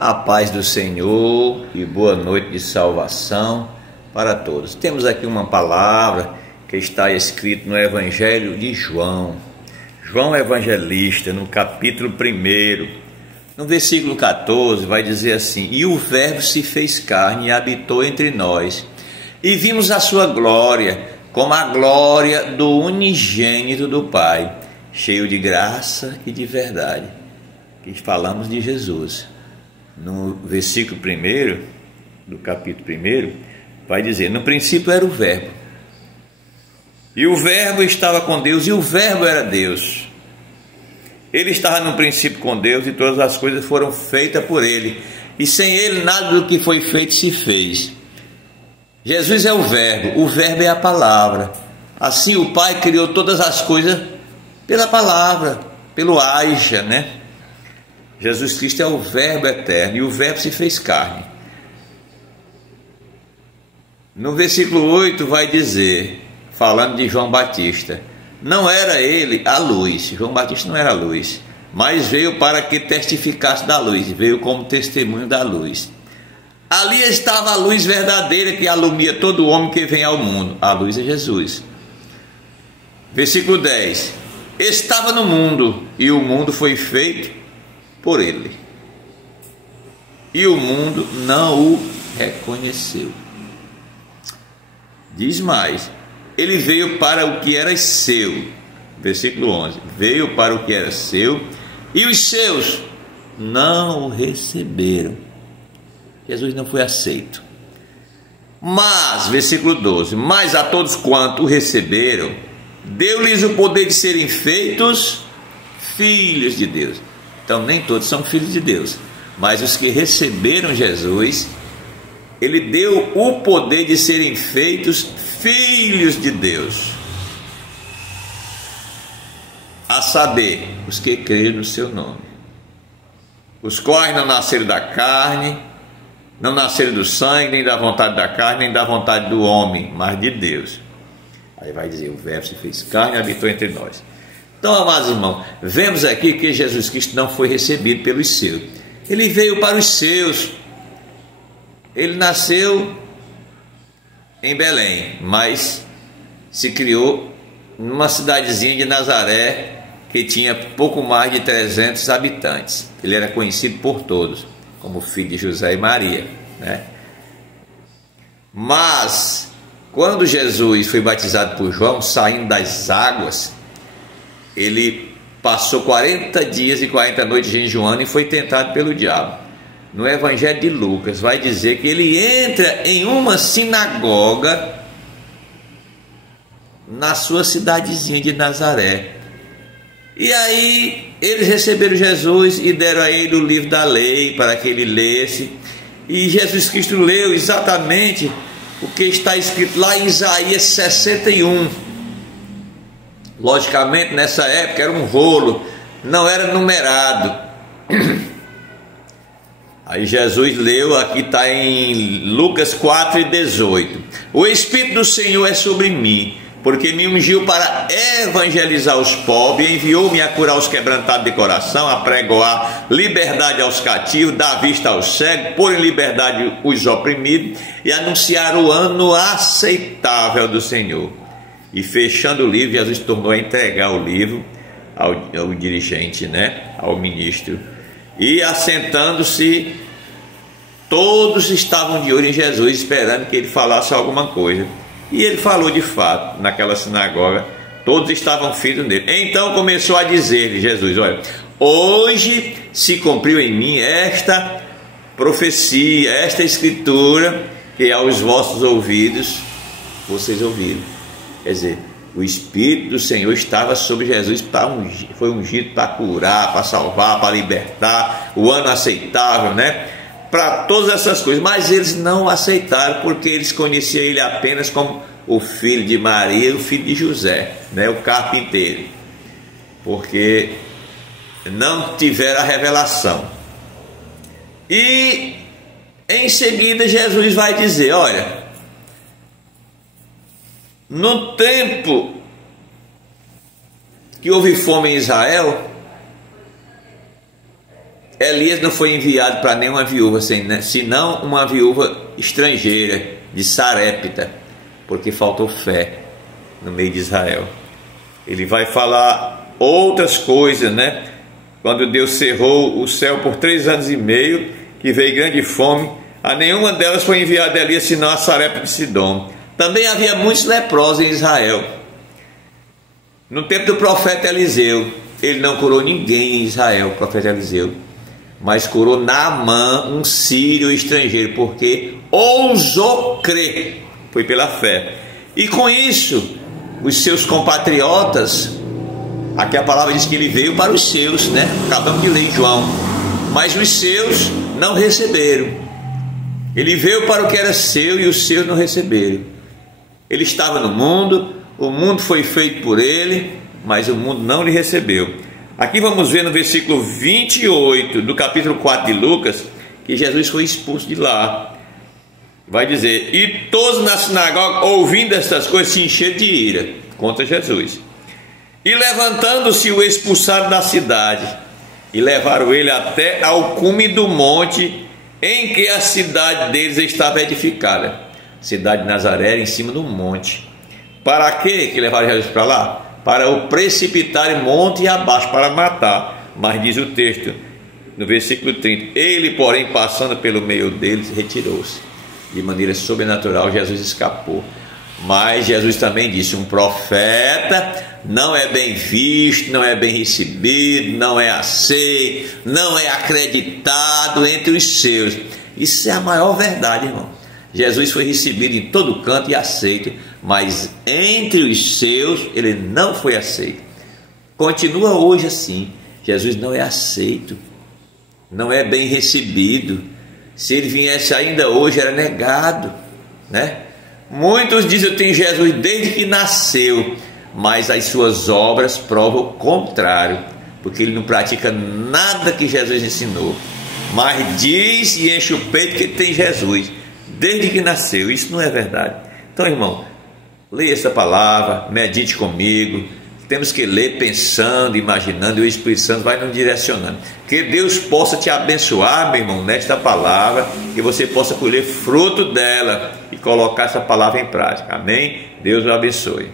A paz do Senhor e boa noite de salvação para todos. Temos aqui uma palavra que está escrita no Evangelho de João. João Evangelista, no capítulo 1, no versículo 14, vai dizer assim: E o Verbo se fez carne e habitou entre nós, e vimos a sua glória, como a glória do unigênito do Pai, cheio de graça e de verdade. Aqui falamos de Jesus. No versículo 1 do capítulo 1, vai dizer: No princípio era o Verbo, e o Verbo estava com Deus, e o Verbo era Deus. Ele estava no princípio com Deus, e todas as coisas foram feitas por Ele, e sem Ele nada do que foi feito se fez. Jesus é o Verbo é a palavra. Assim o Pai criou todas as coisas pela palavra, pelo haja, né? Jesus Cristo é o Verbo eterno, e o Verbo se fez carne. No versículo 8 vai dizer, falando de João Batista: Não era ele a luz, João Batista não era a luz, mas veio para que testificasse da luz, veio como testemunho da luz. Ali estava a luz verdadeira que alumia todo homem que vem ao mundo. A luz é Jesus. Versículo 10: Estava no mundo, e o mundo foi feito por ele, e o mundo não o reconheceu. Diz mais: Ele veio para o que era seu. Versículo 11: Veio para o que era seu, e os seus não o receberam. Jesus não foi aceito. Mas, versículo 12: Mas a todos quanto o receberam, deu-lhes o poder de serem feitos filhos de Deus. Então nem todos são filhos de Deus, mas os que receberam Jesus, Ele deu o poder de serem feitos filhos de Deus, a saber, os que creram no seu nome, os quais não nasceram da carne, não nasceram do sangue, nem da vontade da carne, nem da vontade do homem, mas de Deus. Aí vai dizer: o Verbo se fez carne e habitou entre nós. Então, amados irmãos, vemos aqui que Jesus Cristo não foi recebido pelos seus. Ele veio para os seus. Ele nasceu em Belém, mas se criou numa cidadezinha de Nazaré, que tinha pouco mais de 300 habitantes. Ele era conhecido por todos como filho de José e Maria, né? Mas quando Jesus foi batizado por João, saindo das águas, ele passou 40 dias e 40 noites jejuando e foi tentado pelo diabo. No Evangelho de Lucas vai dizer que ele entra em uma sinagoga na sua cidadezinha de Nazaré. E aí eles receberam Jesus e deram a ele o livro da lei para que ele lesse. E Jesus Cristo leu exatamente o que está escrito lá em Isaías 61. Logicamente, nessa época era um rolo, não era numerado. Aí Jesus leu, aqui está em Lucas 4:18. O Espírito do Senhor é sobre mim, porque me ungiu para evangelizar os pobres, enviou-me a curar os quebrantados de coração, a pregoar liberdade aos cativos, dar vista aos cegos, pôr em liberdade os oprimidos e anunciar o ano aceitável do Senhor. E fechando o livro, Jesus tornou a entregar o livro ao dirigente, né? Ao ministro. E assentando-se, todos estavam de olho em Jesus, esperando que ele falasse alguma coisa. E ele falou de fato, naquela sinagoga, todos estavam fitos nele. Então começou a dizer-lhe Jesus: Olha, hoje se cumpriu em mim esta profecia, esta escritura, que aos vossos ouvidos vocês ouviram. Quer dizer, o Espírito do Senhor estava sobre Jesus, foi ungido para curar, para salvar, para libertar, o ano aceitável, né? Para todas essas coisas. Mas eles não aceitaram, porque eles conheciam ele apenas como o filho de Maria, o filho de José, né? O carpinteiro, porque não tiveram a revelação. E em seguida Jesus vai dizer: olha, no tempo que houve fome em Israel, Elias não foi enviado para nenhuma viúva, senão uma viúva estrangeira, de Sarepta, porque faltou fé no meio de Israel. Ele vai falar outras coisas, né? Quando Deus cerrou o céu por 3 anos e meio, que veio grande fome, a nenhuma delas foi enviada Elias, senão a Sarepta de Sidom. Também havia muitos leprosos em Israel. No tempo do profeta Eliseu, ele não curou ninguém em Israel, o profeta Eliseu, mas curou Naamã, um sírio estrangeiro, porque ousou crer, foi pela fé. E com isso, os seus compatriotas, aqui a palavra diz que ele veio para os seus, né? Acabamos de ler em João, mas os seus não receberam. Ele veio para o que era seu e os seus não receberam. Ele estava no mundo, o mundo foi feito por ele, mas o mundo não lhe recebeu. Aqui vamos ver no versículo 28 do capítulo 4 de Lucas, que Jesus foi expulso de lá. Vai dizer: e todos na sinagoga, ouvindo estas coisas, se encheram de ira contra Jesus. E levantando-se, o expulsaram da cidade, e levaram ele até ao cume do monte, em que a cidade deles estava edificada. Cidade de Nazaré, em cima do monte. Para quê que levaram Jesus para lá? Para o precipitarem monte abaixo, para matar. Mas diz o texto, no versículo 30, ele, porém, passando pelo meio deles, retirou-se. De maneira sobrenatural, Jesus escapou. Mas Jesus também disse: um profeta não é bem visto, não é bem recebido, não é aceito, não é acreditado entre os seus. Isso é a maior verdade, irmão. Jesus foi recebido em todo canto e aceito, mas entre os seus ele não foi aceito. Continua hoje assim. Jesus não é aceito, não é bem recebido. Se ele viesse ainda hoje, era negado, né? Muitos dizem: eu tenho Jesus desde que nasceu, mas as suas obras provam o contrário, porque ele não pratica nada que Jesus ensinou, mas diz e enche o peito que ele tem Jesus desde que nasceu. Isso não é verdade. Então, irmão, leia essa palavra, medite comigo. Temos que ler pensando, imaginando, e o Espírito Santo vai nos direcionando. Que Deus possa te abençoar, meu irmão, nesta palavra, que você possa colher fruto dela e colocar essa palavra em prática. Amém? Deus o abençoe.